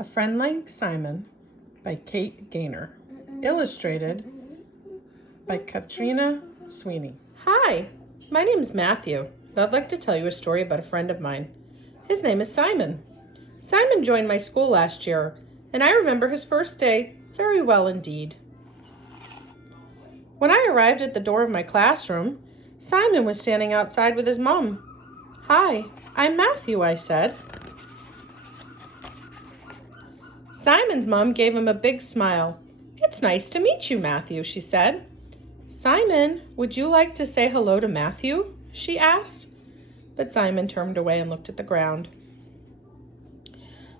A Friend Like Simon by Kate Gaynor. Illustrated by Katrina Sweeney. Hi, my name is Matthew, and I'd like to tell you a story about a friend of mine. His name is Simon. Simon joined my school last year, and I remember his first day very well indeed. When I arrived at the door of my classroom, Simon was standing outside with his mom. "Hi, I'm Matthew," I said. Simon's mom gave him a big smile. "It's nice to meet you, Matthew," she said. "Simon, would you like to say hello to Matthew?" she asked. But Simon turned away and looked at the ground.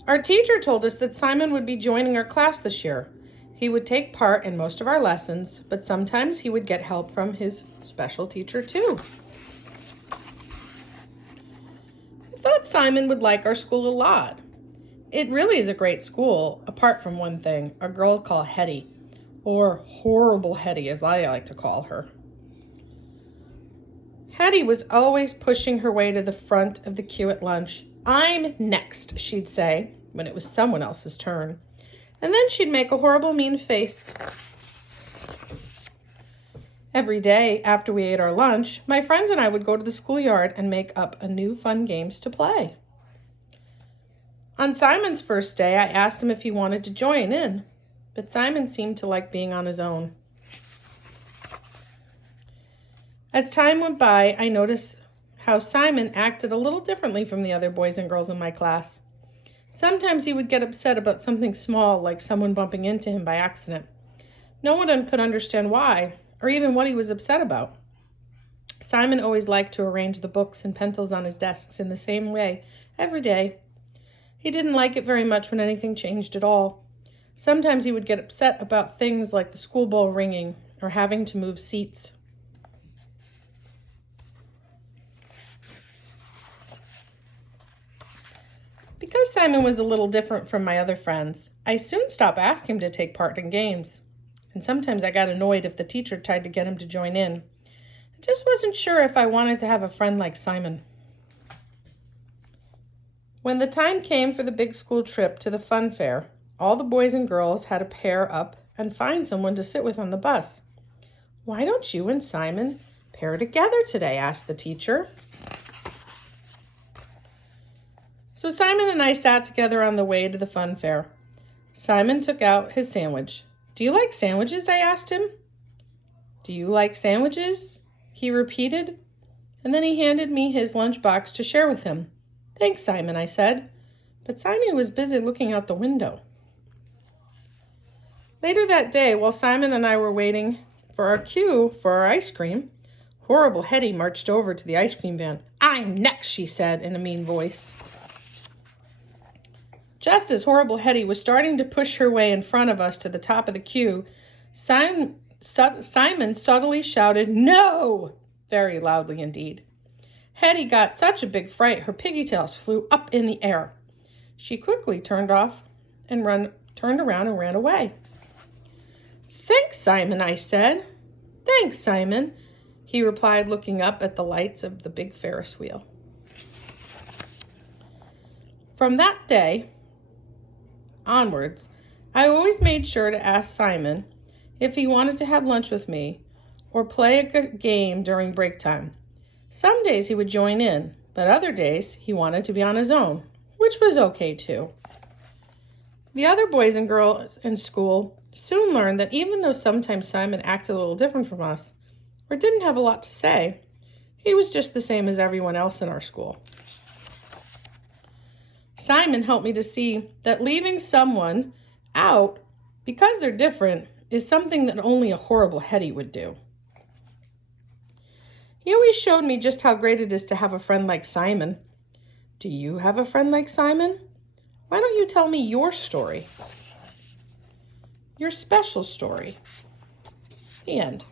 Our teacher told us that Simon would be joining our class this year. He would take part in most of our lessons, but sometimes he would get help from his special teacher too. I thought Simon would like our school a lot. It really is a great school, apart from one thing, a girl called Hetty, or Horrible Hetty as I like to call her. Hetty was always pushing her way to the front of the queue at lunch. "I'm next," she'd say when it was someone else's turn. And then she'd make a horrible mean face. Every day after we ate our lunch, my friends and I would go to the schoolyard and make up a new fun games to play. On Simon's first day, I asked him if he wanted to join in, but Simon seemed to like being on his own. As time went by, I noticed how Simon acted a little differently from the other boys and girls in my class. Sometimes he would get upset about something small, like someone bumping into him by accident. No one could understand why, or even what he was upset about. Simon always liked to arrange the books and pencils on his desks in the same way every day. He didn't like it very much when anything changed at all. Sometimes he would get upset about things like the school bell ringing or having to move seats. Because Simon was a little different from my other friends, I soon stopped asking him to take part in games. And sometimes I got annoyed if the teacher tried to get him to join in. I just wasn't sure if I wanted to have a friend like Simon. When the time came for the big school trip to the fun fair, all the boys and girls had to pair up and find someone to sit with on the bus. "Why don't you and Simon pair together today?" asked the teacher. So Simon and I sat together on the way to the fun fair. Simon took out his sandwich. "Do you like sandwiches?" I asked him. "Do you like sandwiches?" he repeated, and then he handed me his lunchbox to share with him. "Thanks, Simon," I said, but Simon was busy looking out the window. Later that day, while Simon and I were waiting for our queue for our ice cream, Horrible Hetty marched over to the ice cream van. "I'm next," she said in a mean voice. Just as Horrible Hetty was starting to push her way in front of us to the top of the queue, Simon subtly shouted, "No!" very loudly indeed. Hetty got such a big fright, her pigtails flew up in the air. She quickly turned around and ran away. "Thanks, Simon," I said. "Thanks, Simon," he replied, looking up at the lights of the big Ferris wheel. From that day onwards, I always made sure to ask Simon if he wanted to have lunch with me or play a game during break time. Some days he would join in, but other days he wanted to be on his own, which was okay too. The other boys and girls in school soon learned that even though sometimes Simon acted a little different from us or didn't have a lot to say, he was just the same as everyone else in our school. Simon helped me to see that leaving someone out because they're different is something that only a Horrible Hetty would do. He always showed me just how great it is to have a friend like Simon. Do you have a friend like Simon? Why don't you tell me your story? Your special story. The end.